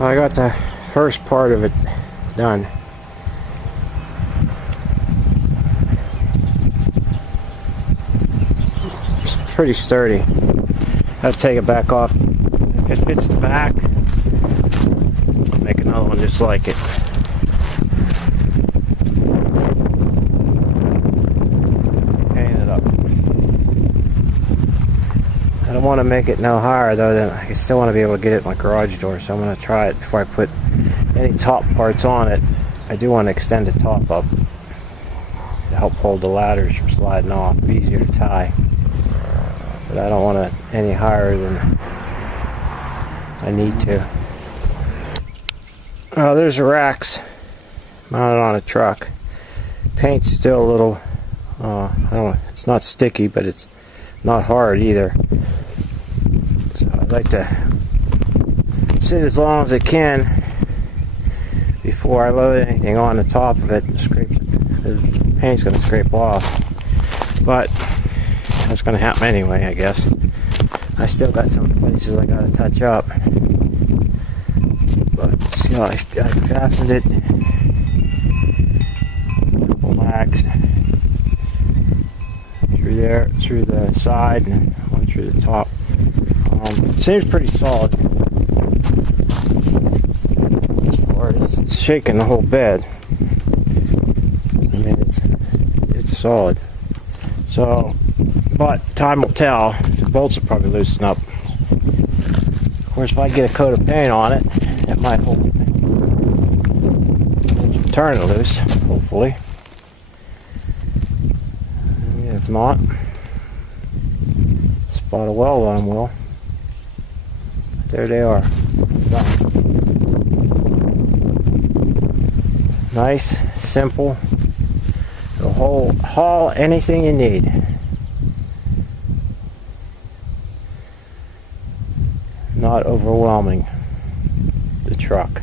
I got the first part of it done. It's pretty sturdy. I'll take it back off. If it fits the back, I'll make another one just like it. Paint it up. I don't want to make it no higher though, than I still want to be able to get it in my garage door, so I'm going to try it before I put any top parts on it. I do want to extend the top up to help hold the ladders from sliding off. It'd be easier to tie. But I don't want it any higher than I need to. Oh, there's the racks mounted on a truck. Paint's still a little, I don't know, it's not sticky, but it's not hard either. So I'd like to sit as long as it can before I load anything on the top of it. The paint's going to scrape off. But that's going to happen anyway, I guess. I still got some places I got to touch up. But see how I fastened it. Relax. Through there, through the side, and one through the top. Seems pretty solid. As far as it's shaking the whole bed. I mean, it's solid. So, but time will tell. The bolts will probably loosen up. Of course, if I get a coat of paint on it, it might hold turn it loose, hopefully. And if not, spot a weld on them will. There they are. Done. Nice, simple. It'll haul anything you need. Not overwhelming the truck.